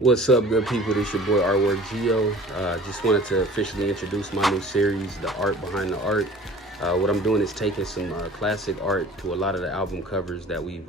What's up, good people? This your boy Artwerk Geo. Just wanted to officially introduce my new series, The Art Behind the Art. What I'm doing is taking some classic art to a lot of the album covers that we've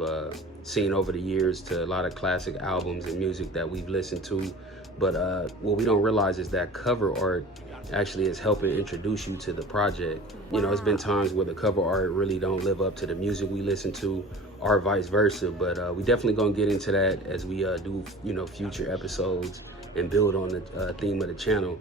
seen over the years, to a lot of classic albums and music that we've listened to. But what we don't realize is that cover art actually is helping introduce you to the project. You know, it's been times where the cover art really don't live up to the music we listen to, or vice versa. But we definitely gonna get into that as we do, future episodes and build on the theme of the channel.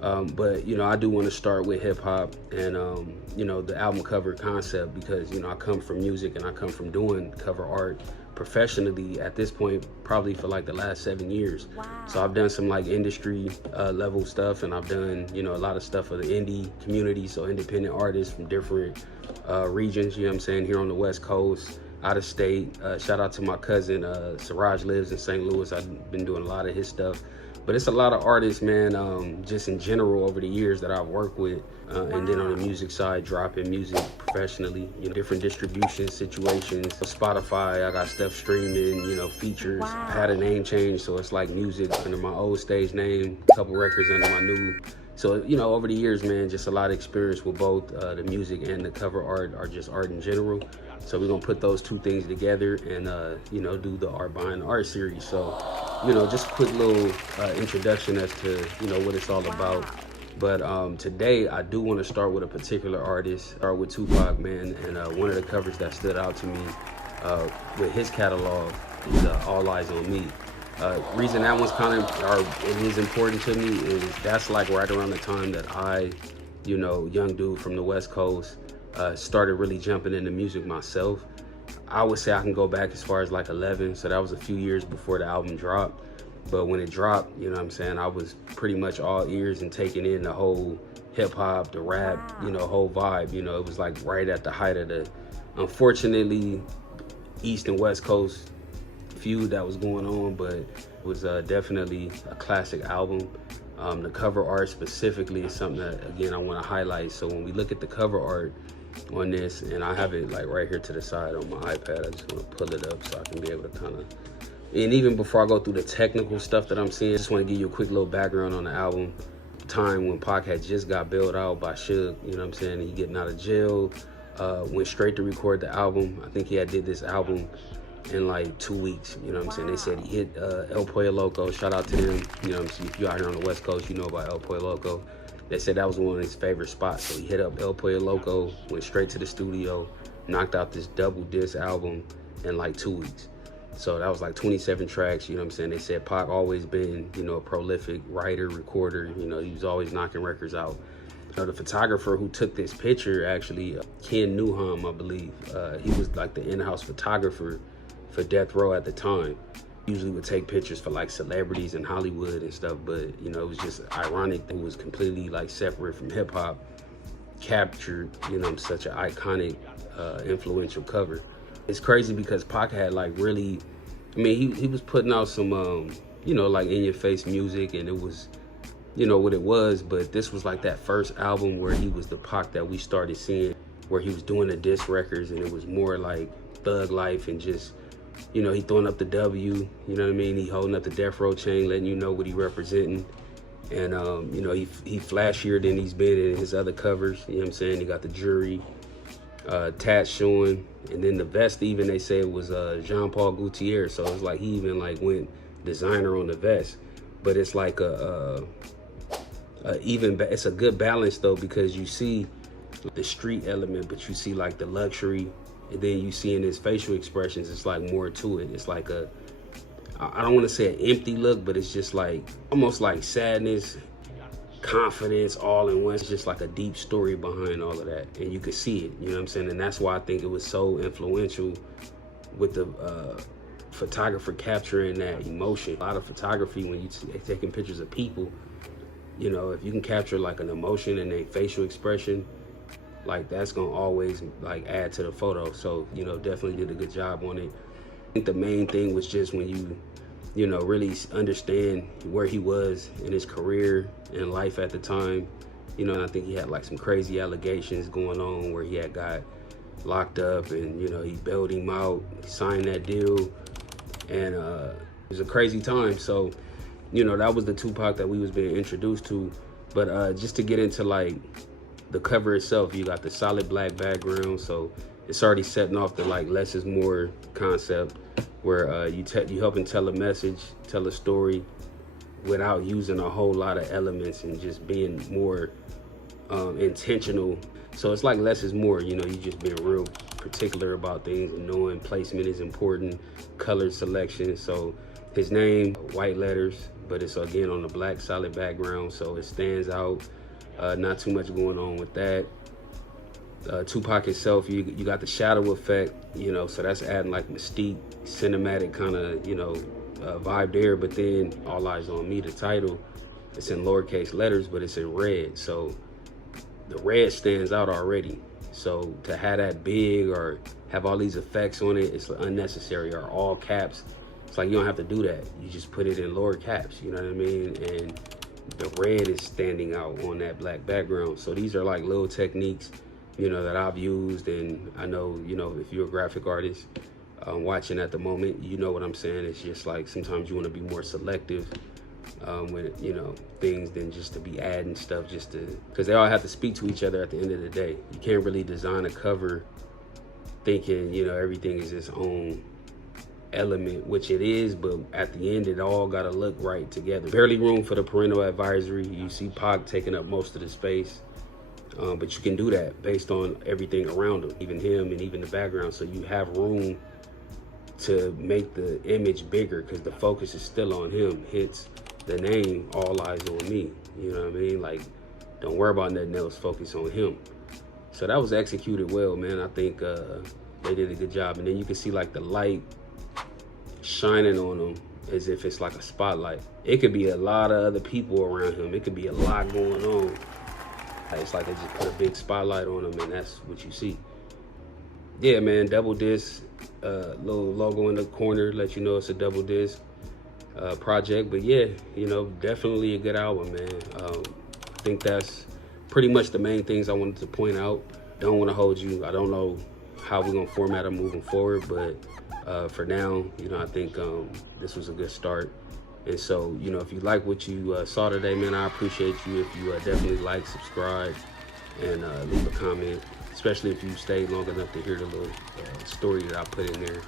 But I do want to start with hip hop and the album cover concept, because I come from music and I come from doing cover art professionally at this point probably for like the last 7 years. Wow. So I've done some like industry level stuff, and I've done a lot of stuff for the indie community, so independent artists from different regions, here on the West Coast, out of state. Shout out to my cousin Siraj, lives in St. Louis. I've been doing a lot of his stuff. But it's a lot of artists, man, just in general over the years that I've worked with. And then on the music side, dropping music professionally, different distribution situations. Spotify, I got stuff streaming, features. Wow. I had a name change, so it's like music under my old stage name, a couple records under my new. So, over the years, man, just a lot of experience with both the music and the cover art, or just art in general. So we're gonna put those two things together and, do the Art Behind the Art series. So, just a quick little introduction as to, what it's all about. But today I do want to start with a particular artist, start with Tupac, man. And one of the covers that stood out to me with his catalog is All Eyes on Me. Reason that one's it is important to me is that's like right around the time that I, young dude from the West Coast, started really jumping into music myself. I would say I can go back as far as like 11, so that was a few years before the album dropped. But when it dropped, I was pretty much all ears and taking in the whole hip hop, the rap, whole vibe. It was like right at the height of the, unfortunately, East and West Coast feud that was going on, but it was definitely a classic album. The cover art specifically is something that, again, I want to highlight. So when we look at the cover art on this, and I have it like right here to the side on my iPad, I just want to pull it up so I can be able to kind of, and even before I go through the technical stuff that I'm seeing, I just want to give you a quick little background on the album. Time when Pac had just got bailed out by Suge, he getting out of jail, went straight to record the album. I think he did this album in like 2 weeks, They said he hit El Pollo Loco. Shout out to them. If you're out here on the West Coast, you know about El Pollo Loco. They said that was one of his favorite spots. So he hit up El Pollo Loco, went straight to the studio, knocked out this double disc album in like 2 weeks. So that was like 27 tracks, They said Pac always been, a prolific writer, recorder, he was always knocking records out. The photographer who took this picture, actually, Ken Newham, I believe, he was like the in-house photographer for Death Row at the time. Usually would take pictures for like celebrities in Hollywood and stuff, but it was just ironic that it was completely like separate from hip hop, captured, such an iconic, influential cover. It's crazy because Pac had like really, he was putting out some, like in your face music, and it was, what it was, but this was like that first album where he was the Pac that we started seeing, where he was doing the diss records, and it was more like thug life and just, he throwing up the W, he holding up the Death Row chain, letting you know what he representing. And, he flashier than he's been in his other covers, He got the jury tat showing, and then the vest, even they say it was Jean-Paul Gaultier, so it's like he even like went designer on the vest. But it's like it's a good balance though, because you see the street element, but you see like the luxury, and then you see in his facial expressions, it's like more to it. It's like I don't want to say an empty look, but it's just like almost like sadness, confidence, all in one. It's just like a deep story behind all of that, and you could see it, and that's why I think it was so influential with the photographer capturing that emotion. A lot of photography, when you're taking pictures of people, if you can capture like an emotion and a facial expression, like that's gonna always like add to the photo. So definitely did a good job on it. I think the main thing was just when you really understand where he was in his career and life at the time. I think he had like some crazy allegations going on where he had got locked up, and he bailed him out, signed that deal, and it was a crazy time. So you know, that was the Tupac that we was being introduced to. But just to get into like the cover itself, you got the solid black background, so it's already setting off the like less is more concept, where you helping tell a message, tell a story without using a whole lot of elements and just being more intentional. So it's like less is more, you know, you just being real particular about things and knowing placement is important, color selection. So his name, white letters, but it's again on the black solid background, so it stands out. Not too much going on with that. Tupac itself, you got the shadow effect, you know, so that's adding like mystique, cinematic kind of, you know, vibe there. But then All Eyes on Me, the title, it's in lowercase letters, but it's in red, so the red stands out already. So to have that big or have all these effects on it, it's unnecessary. Or all caps, it's like you don't have to do that. You just put it in lower caps, you know what I mean? And the red is standing out on that black background. So these are like little techniques, you know, that I've used. And I know, you know, if you're a graphic artist watching at the moment, you know what I'm saying. It's just like sometimes you want to be more selective with, you know, things than just to be adding stuff just to, because they all have to speak to each other at the end of the day. You can't really design a cover thinking, you know, everything is its own element, which it is, but at the end it all got to look right together. Barely room for the parental advisory. You see Pac taking up most of the space, but you can do that based on everything around him, even him and even the background, so you have room to make the image bigger because the focus is still on him. Hence the name All Eyes on Me, you know what I mean? Like, don't worry about nothing else, focus on him. So that was executed well, man. I think they did a good job. And then you can see like the light shining on him as if it's like a spotlight. It could be a lot of other people around him. It could be a lot going on. It's like they just put a big spotlight on him and that's what you see. Yeah, man, double disc, little logo in the corner, let you know it's a double disc project. But yeah, you know, definitely a good album, man. I think that's pretty much the main things I wanted to point out. Don't want to hold you. I don't know how we're gonna format them moving forward, but for now, you know, I think this was a good start. And so, you know, if you like what you saw today, man, I appreciate you if you definitely like, subscribe, and leave a comment, especially if you stayed long enough to hear the little story that I put in there.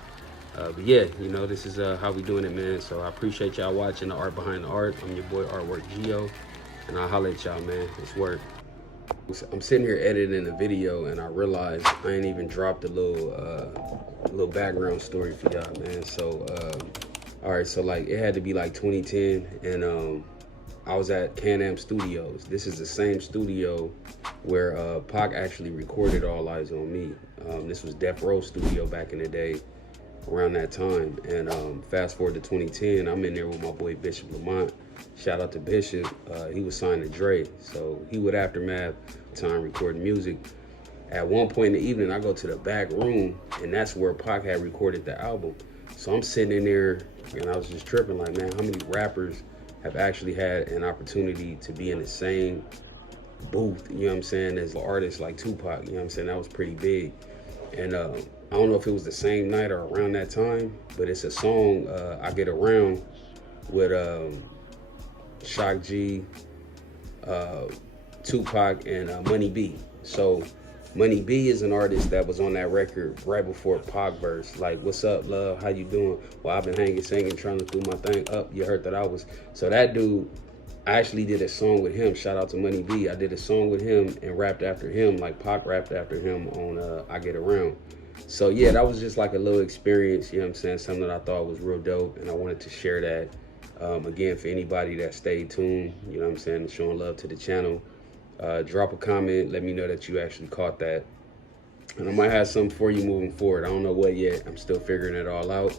But yeah, you know, this is how we doing it, man. So I appreciate y'all watching the Art Behind the Art. I'm your boy, Artwerk Geo, and I'll holler at y'all, man. It's work. I'm sitting here editing a video, and I realized I ain't even dropped a little background story for y'all, man. So, all right, so like it had to be like 2010, and I was at Can-Am Studios. This is the same studio where Pac actually recorded All Eyes on Me. This was Death Row Studio back in the day, around that time. And fast forward to 2010, I'm in there with my boy Bishop Lamont. Shout out to Bishop. He was signed to Dre, so he would Aftermath time recording music. At one point in the evening, I go to the back room, and that's where Pac had recorded the album. So I'm sitting in there, and I was just tripping, like, man, how many rappers have actually had an opportunity to be in the same booth, you know what I'm saying, as artists like Tupac, you know what I'm saying? That was pretty big. And I don't know if it was the same night or around that time, but it's a song, I Get Around, with Shock G, Tupac, and Money B. So Money B is an artist that was on that record right before Pac verse. Like, what's up, love? How you doing? Well, I've been hanging, singing, trying to do my thing up. You heard that I was. So that dude, I actually did a song with him. Shout out to Money B. I did a song with him and rapped after him, like Pac rapped after him on I Get Around. So yeah, that was just like a little experience, you know what I'm saying? Something that I thought was real dope, and I wanted to share that. Again, for anybody that stayed tuned, you know what I'm saying, showing love to the channel. Drop a comment, let me know that you actually caught that. And I might have something for you moving forward. I don't know what yet. I'm still figuring it all out.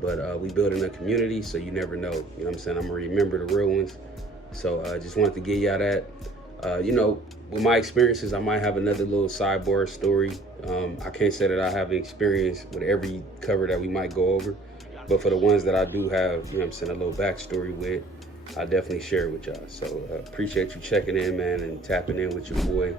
But we building a community, so you never know. You know what I'm saying? I'm gonna remember the real ones. So I just wanted to give y'all that. You know, with my experiences, I might have another little sidebar story. I can't say that I have experience with every cover that we might go over. But for the ones that I do have, you know what I'm saying, a little backstory with, I definitely share it with y'all. So appreciate you checking in, man, and tapping in with your boy.